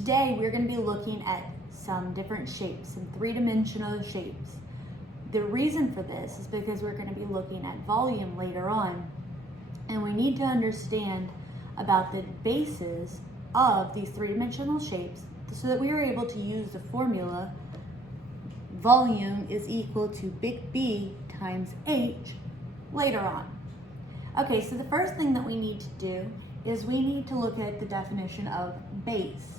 Today we're going to be looking at some different shapes, some three-dimensional shapes. The reason for this is because we're going to be looking at volume later on, and we need to understand about the bases of these three-dimensional shapes so that we are able to use the formula volume is equal to big B times H later on. Okay, so the first thing that we need to do is we need to look at the definition of base.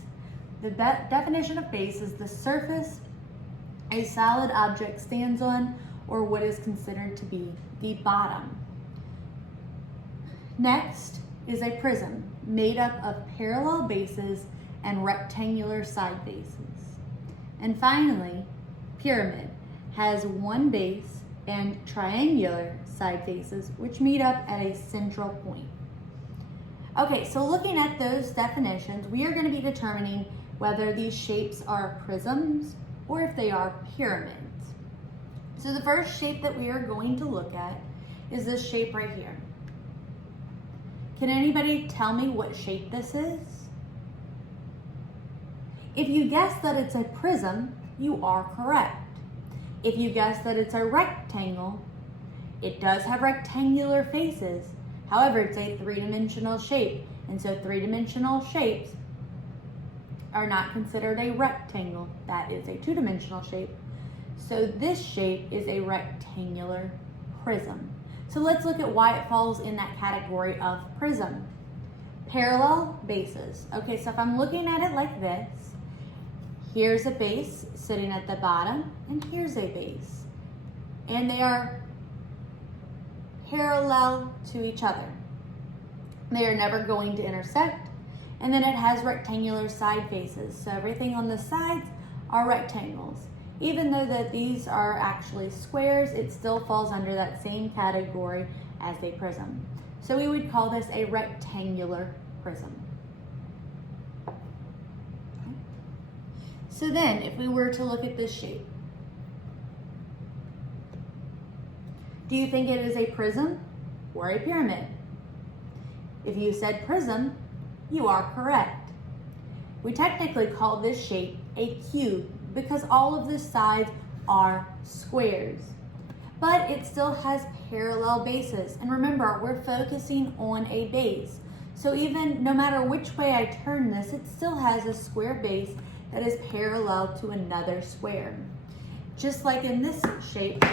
The definition of base is the surface a solid object stands on, or what is considered to be the bottom. Next is a prism made up of parallel bases and rectangular side bases. And finally, pyramid has one base and triangular side faces which meet up at a central point. Okay, so looking at those definitions, we are going to be determining whether these shapes are prisms or if they are pyramids. So the first shape that we are going to look at is this shape right here. Can anybody tell me what shape this is? If you guess that it's a prism, you are correct. If you guess that it's a rectangle, it does have rectangular faces. However, it's a three-dimensional shape, and so three-dimensional shapes are not considered a rectangle. That is a two-dimensional shape. So this shape is a rectangular prism. So let's look at why it falls in that category of prism. Parallel bases. Okay, so if I'm looking at it like this, here's a base sitting at the bottom, and here's a base. And they are parallel to each other. They are never going to intersect. And then it has rectangular side faces. So everything on the sides are rectangles. Even though that these are actually squares, it still falls under that same category as a prism. So we would call this a rectangular prism. So then, if we were to look at this shape, do you think it is a prism or a pyramid? If you said prism, you are correct. We technically call this shape a cube because all of the sides are squares, but it still has parallel bases. And remember, we're focusing on a base. So even no matter which way I turn this, it still has a square base that is parallel to another square. Just like in this shape,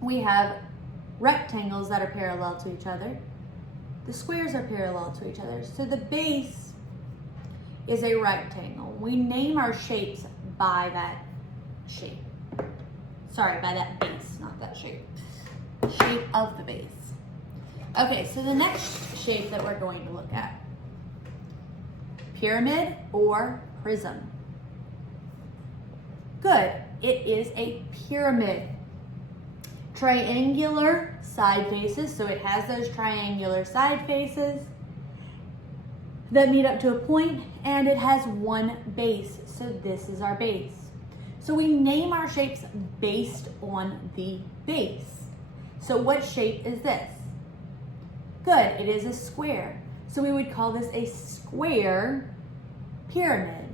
we have rectangles that are parallel to each other. The squares are parallel to each other. So the base is a rectangle. We name our shapes by that shape. Sorry, by that base, not that shape. Shape of the base. Okay, so the next shape that we're going to look at, pyramid or prism. Good, it is a pyramid. Triangular side faces, so it has those triangular side faces that meet up to a point, and it has one base, so this is our base. So we name our shapes based on the base. So what shape is this? Good, it is a square. So we would call this a square pyramid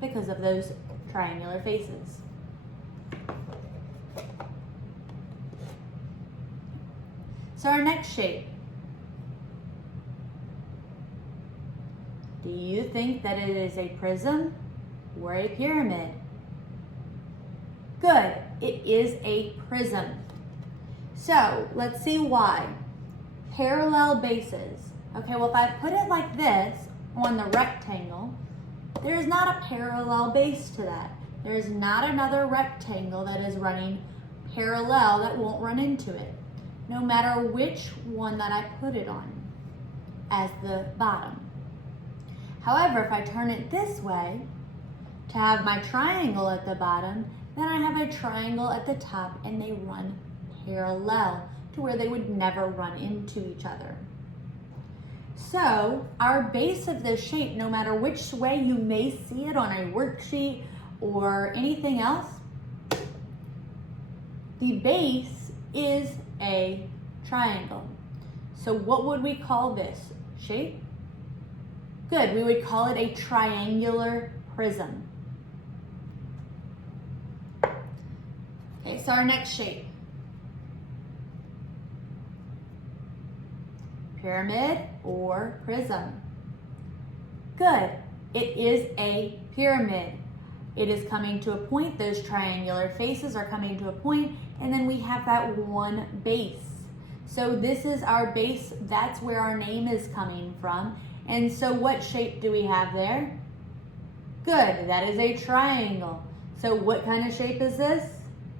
because of those triangular faces. So our next shape. Do you think that it is a prism or a pyramid? Good, it is a prism. So let's see why. Parallel bases. Okay, well if I put it like this on the rectangle, there is not a parallel base to that. There is not another rectangle that is running parallel that won't run into it, no matter which one that I put it on as the bottom. However, if I turn it this way to have my triangle at the bottom, then I have a triangle at the top and they run parallel to where they would never run into each other. So our base of this shape, no matter which way you may see it on a worksheet or anything else, the base is a triangle. So what would we call this shape? Good, we would call it a triangular prism. Okay, so our next shape. Pyramid or prism. Good, it is a pyramid. It is coming to a point, those triangular faces are coming to a point, and then we have that one base. So this is our base, that's where our name is coming from. And so what shape do we have there? Good, that is a triangle. So what kind of shape is this?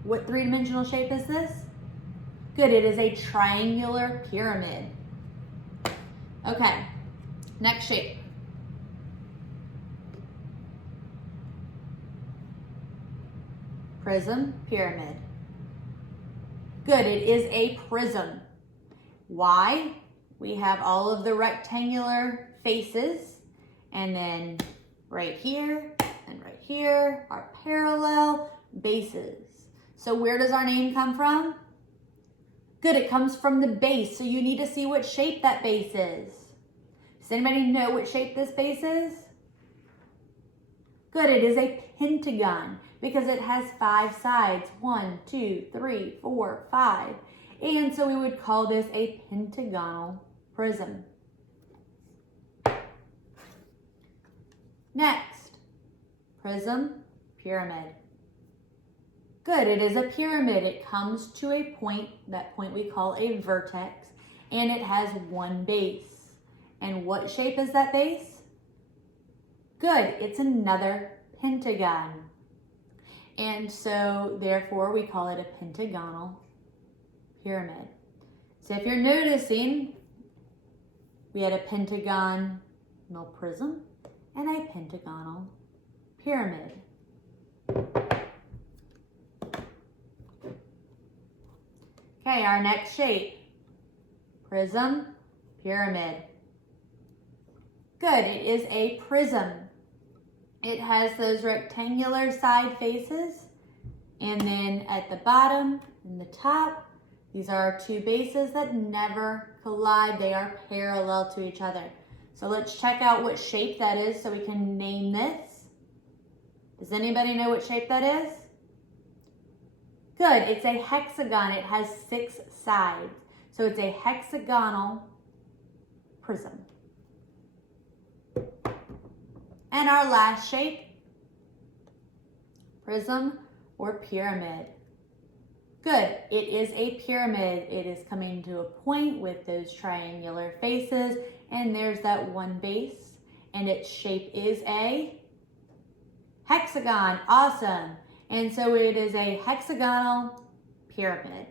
What three-dimensional shape is this? Good, it is a triangular pyramid. Okay, next shape. Prism, pyramid. Good, it is a prism. Why? We have all of the rectangular faces, and then right here and right here are parallel bases. So where does our name come from? Good, it comes from the base, so you need to see what shape that base is. Does anybody know what shape this base is? Good, it is a pentagon because it has 5 sides. 1, 2, 3, 4, 5. And so we would call this a pentagonal prism. Next, prism, pyramid. Good, it is a pyramid. It comes to a point, that point we call a vertex, and it has one base. And what shape is that base? Good, it's another pentagon. And so therefore we call it a pentagonal pyramid. So if you're noticing, we had a pentagonal prism and a pentagonal pyramid. Okay, our next shape, prism, pyramid. Good, it is a prism. It has those rectangular side faces, and then at the bottom and the top, these are our two bases that never collide. They are parallel to each other. So let's check out what shape that is so we can name this. Does anybody know what shape that is? Good, it's a hexagon. It has 6 sides. So it's a hexagonal prism. And our last shape, prism or pyramid. Good, it is a pyramid. It is coming to a point with those triangular faces, and there's that one base, and its shape is a hexagon. Awesome. And so it is a hexagonal pyramid.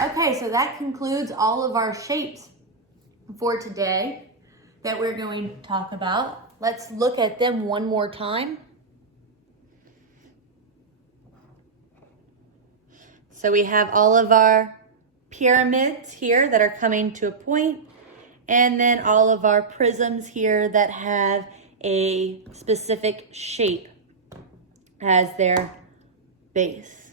Okay, so that concludes all of our shapes for today that we're going to talk about. Let's look at them one more time. So we have all of our pyramids here that are coming to a point, and then all of our prisms here that have a specific shape as their base.